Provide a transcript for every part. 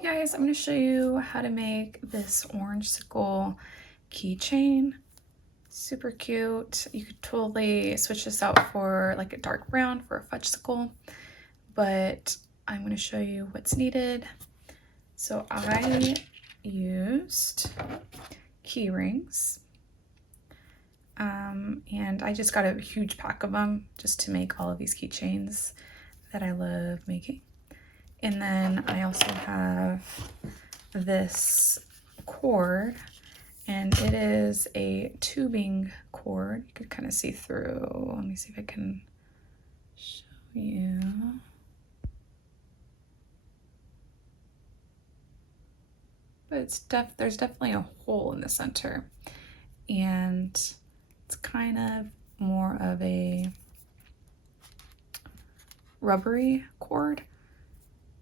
Hey guys, I'm going to show you how to make this Orangesicle keychain. Super cute. You could totally switch this out for like a dark brown for a fudgesicle, but I'm going to show you what's needed. So I used key rings, and I just got a huge pack of them just to make all of these keychains that I love making. And then I also have this cord, and it is a tubing cord. You could kind of see through. Let me see if I can show you. But it's there's definitely a hole in the center, and it's kind of more of a rubbery cord.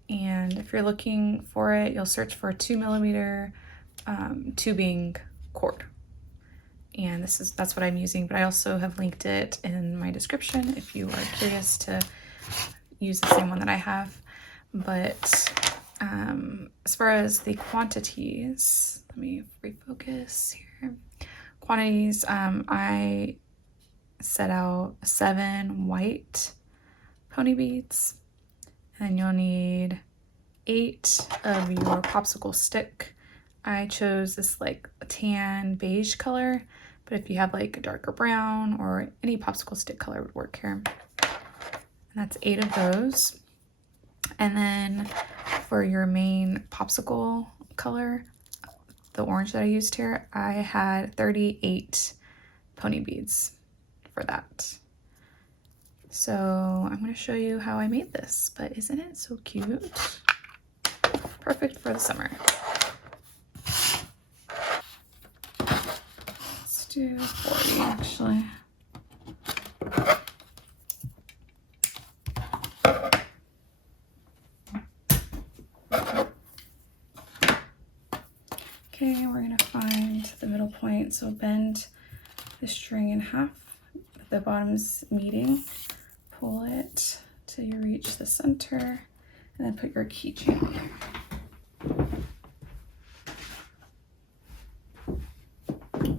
And if you're looking for it, you'll search for a 2mm tubing cord. And that's what I'm using, but I also have linked it in my description if you are curious to use the same one that I have. But as far as the quantities, let me refocus here. Quantities, I set out 7 white pony beads. And you'll need 8 of your popsicle stick. I chose this like tan beige color, but if you have like a darker brown or any popsicle stick color would work here. And that's 8 of those. And then for your main popsicle color, the orange that I used here, I had 38 pony beads for that. So I'm going to show you how I made this, but isn't it so cute? Perfect for the summer. Let's do 40 actually. Okay, we're going to find the middle point. So bend the string in half at the bottom's meeting. Pull it till you reach the center, and then put your keychain there.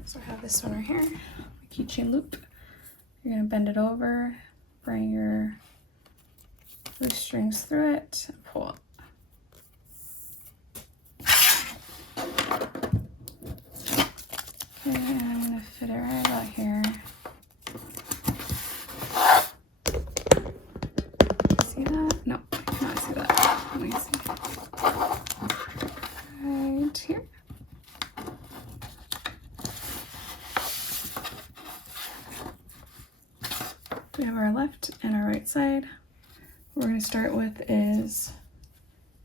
So I have this one right here, my keychain loop. You're gonna bend it over, bring your loose strings through it, and pull it. Okay, and I'm gonna fit it right about here. No, I cannot see that. Let me see. Right here. We have our left and our right side. What we're going to start with is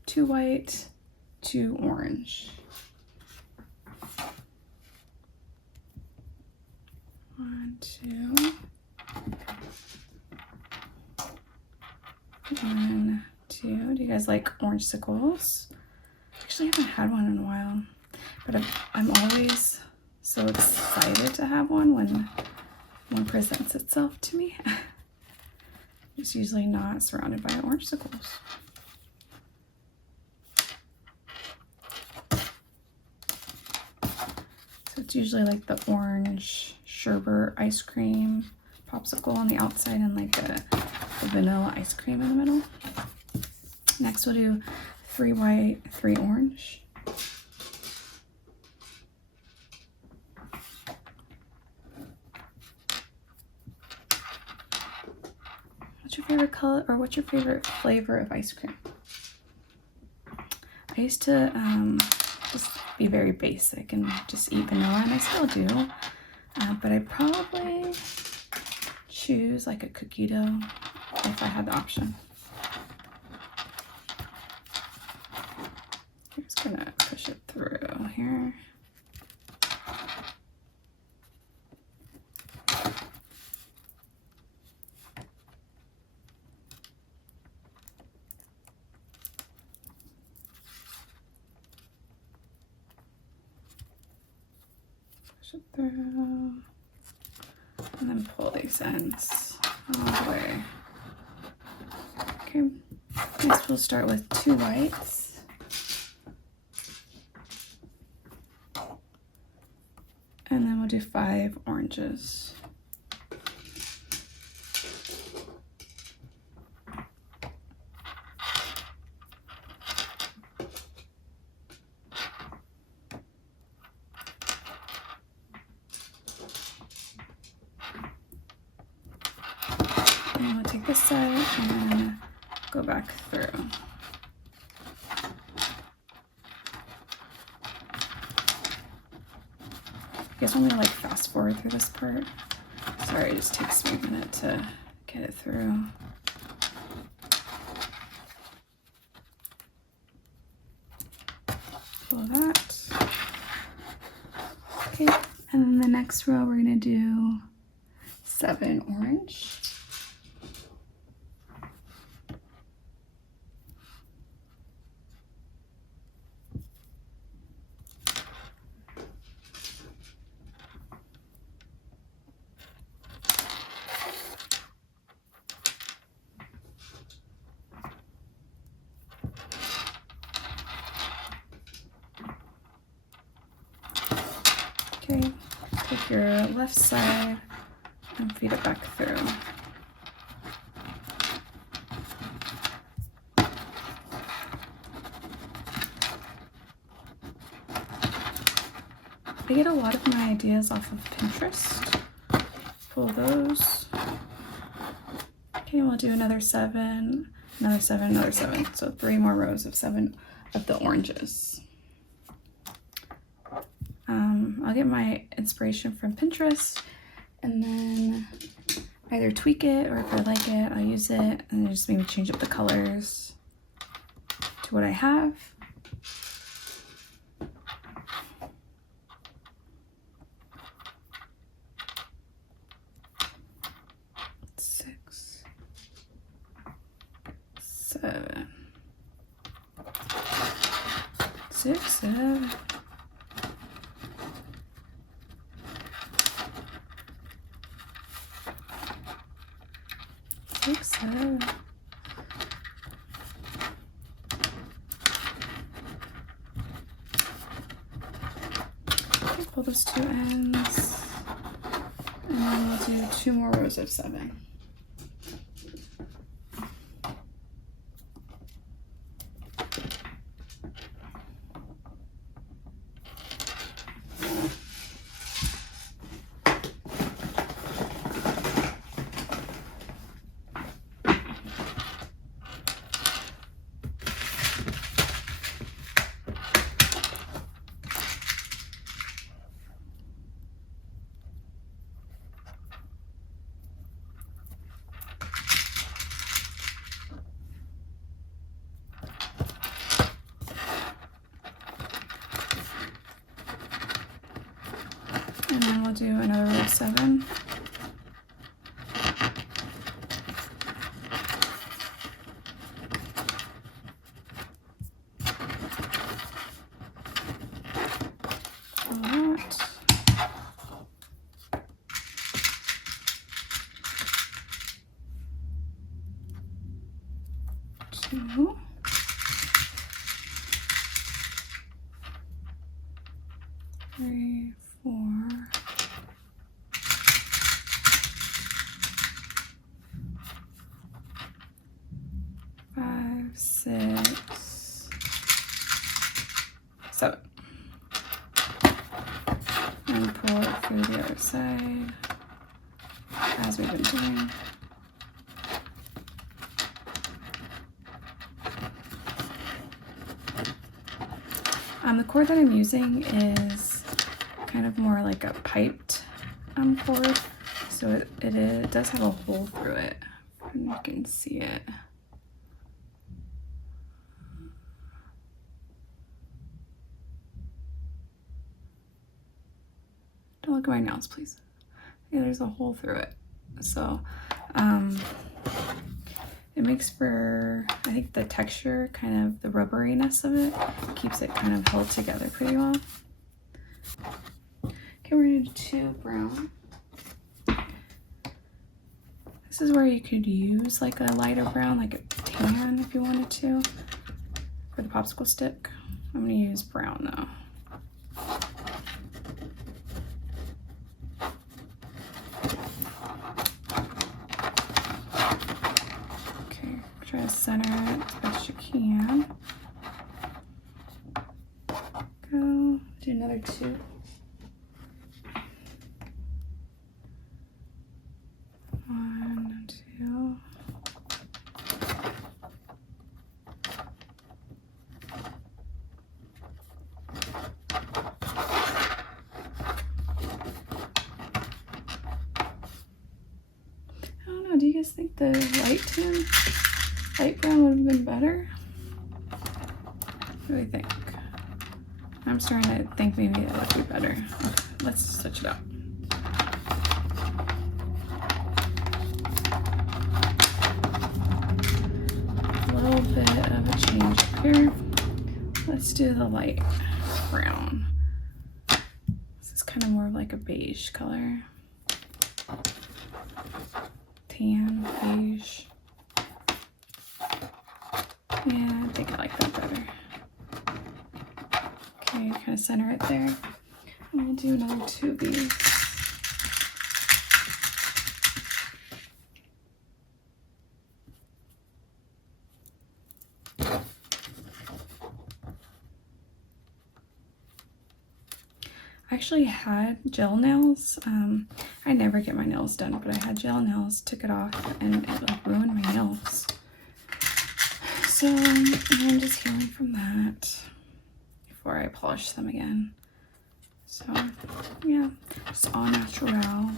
2 white, 2 orange. 1, 2. 1, 2. Do you guys like Orangesicle? Actually, I haven't had one in a while, but I'm always so excited to have one when one presents itself to me. It's usually not surrounded by Orangesicle. So it's usually like the orange sherbet ice cream popsicle on the outside and like a vanilla ice cream in the middle. Next we'll do 3 white, 3 orange. What's your favorite color, or what's your favorite flavor of ice cream? I used to just be very basic and just eat vanilla, and I still do, but I'd probably choose like a cookie dough if I had the option. I'm just gonna push it through here. Push it through, and then pull these ends all the way. Okay, next we'll start with 2 whites. we'll do 5 oranges. And we'll take this side and then go back through. You guys want me to like fast forward through this part? Sorry, it just takes me a minute to get it through. Pull that. Okay, and then the next row we're gonna do 7 orange. Okay, take your left side and feed it back through. I get a lot of my ideas off of Pinterest. Pull those. Okay, we'll do another 7, another 7, another 7. So 3 more rows of 7 of the oranges. I'll get my inspiration from Pinterest and then either tweak it, or if I like it, I'll use it, and then just maybe change up the colors to what I have. Six, 7, 6, 7. 6, 7. Okay, pull those 2 ends, and then we'll do 2 more rows of 7. And then we'll do another row of 7. Pull that. Two. 3, 4. 5, 6, 7. And pull it through the other side, as we've been doing. The cord that I'm using is kind of more like a piped cord, so it does have a hole through it, and you can see it. Don't look at my nails, please. Yeah, there's a hole through it, so it makes for, I think, the texture, kind of the rubberiness of it, keeps it kind of held together pretty well. Okay, we're gonna do 2 brown. This is where you could use like a lighter brown, like a tan if you wanted to, for the popsicle stick. I'm gonna use brown though. center it as best you can. Go do another 2. One, 2. I don't know, do you guys think the light brown would have been better? What do you think? I'm starting to think maybe it would be better. Okay, let's switch it up. A little bit of a change up here. Let's do the light brown. This is kind of more like a beige color. Tan, beige. Yeah, I think I like that better. Okay, kind of center it there. I'm gonna do another 2 of these. I actually had gel nails. I never get my nails done, but I had gel nails, took it off, and it like ruined my nails. So I'm just healing from that before I polish them again. So yeah, it's all natural.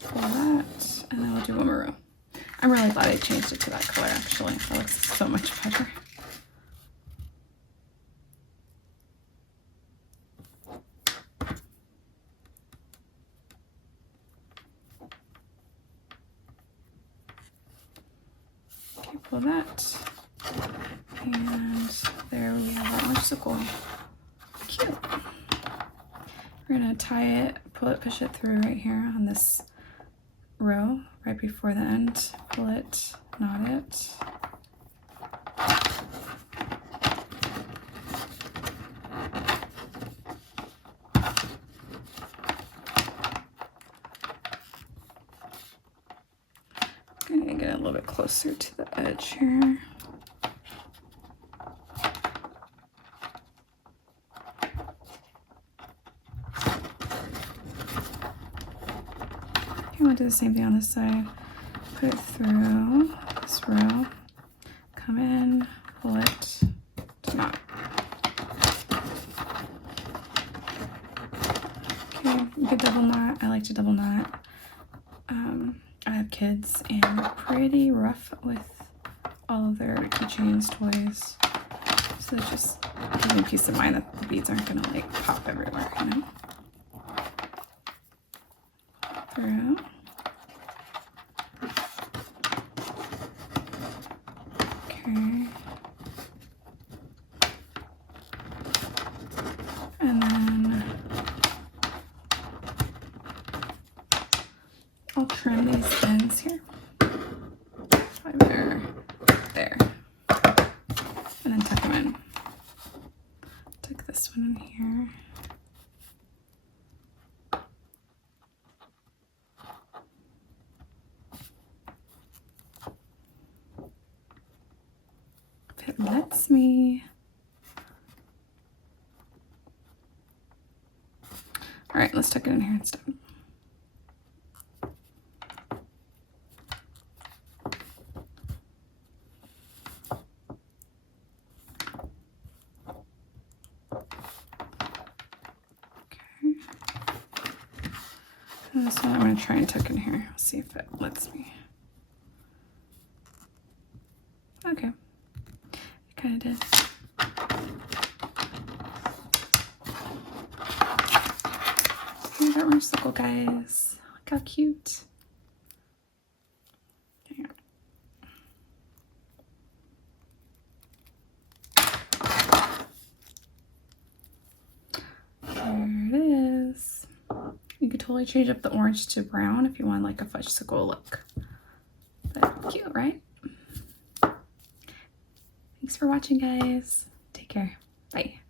Pull that, and then we'll do one more row. I'm really glad I changed it to that color actually. That looks so much better. Okay, pull that. And there we have our orangesicle. Cute. We're gonna tie it, push it through right here on this row right before the end. Pull it, knot it. I'm gonna get a little bit closer to the edge here. I'm gonna do the same thing on this side. Put it through this row, come in, pull it to knot. Okay, good double knot. I like to double knot. I have kids and they're pretty rough with all of their keychains, toys. So it's just giving peace of mind that the beads aren't gonna like pop everywhere, you know? Through. Okay. And then I'll trim these ends here. There. And then tuck them in. Tuck this one in here. If it lets me. All right, let's tuck it in here instead. So I'm going to try and tuck in here. I'll see if it lets me. Okay. It kind of did. Here's our orangesicle, guys. Look how cute. Hang on. There it is. You could totally change up the orange to brown if you want like a fudgesicle look. But cute, right? Thanks for watching, guys. Take care. Bye.